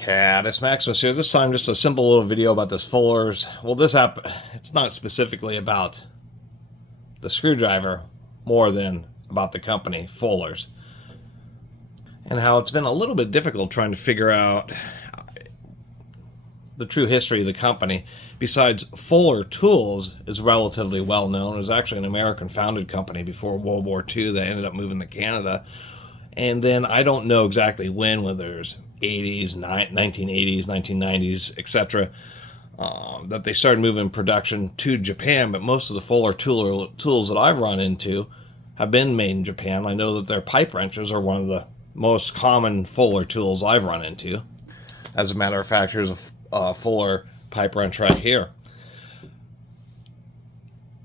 Catus, Maximus here. This time just a simple little video about this Fuller's. Well, this app, it's not specifically about the screwdriver more than about the company, Fuller's. And how it's been a little bit difficult trying to figure out the true history of the company. Besides, Fuller Tools is relatively well known. It was actually an American founded company before World War II that ended up moving to Canada. And then I don't know exactly when, whether there's 80s, 1980s, 1990s, etc., that they started moving production to Japan. But most of the Fuller tools that I've run into have been made in Japan. I know that their pipe wrenches are one of the most common Fuller tools I've run into. As a matter of fact, here's a Fuller pipe wrench right here.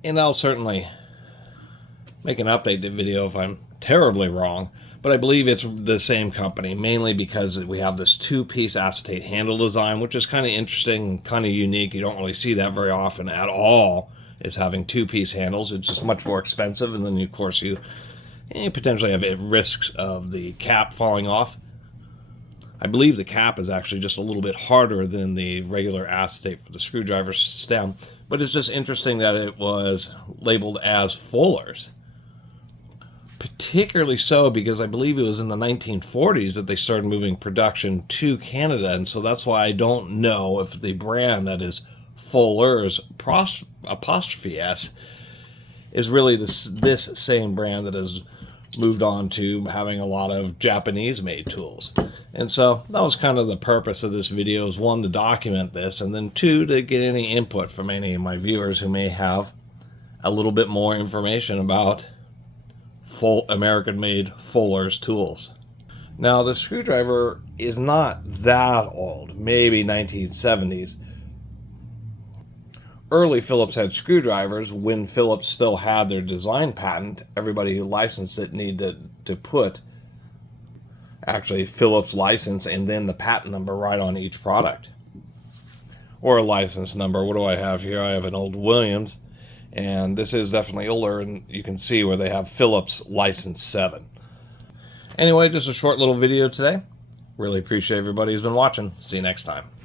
And I'll certainly make an updated video if I'm terribly wrong. But I believe it's the same company, mainly because we have this two-piece acetate handle design, which is kind of interesting and kind of unique. You don't really see that very often at all, is having two-piece handles. It's just much more expensive, and then, of course, you potentially have risks of the cap falling off. I believe the cap is actually just a little bit harder than the regular acetate for the screwdriver stem, but it's just interesting that it was labeled as Fuller's. Particularly so because I believe it was in the 1940s that they started moving production to Canada, and so that's why I don't know if the brand that is Fuller's apostrophe S is really this same brand that has moved on to having a lot of Japanese-made tools. And so that was kind of the purpose of this video, is one, to document this, and then two, to get any input from any of my viewers who may have a little bit more information about American-made Fuller's tools. Now, the screwdriver is not that old, maybe 1970s. Early Phillips had screwdrivers when Phillips still had their design patent. Everybody who licensed it needed to put actually Phillips license and then the patent number right on each product. Or a license number. What do I have here? I have an old Williams. And this is definitely older, and you can see where they have Phillips License 7. Anyway, just a short little video today. Really appreciate everybody who's been watching. See you next time.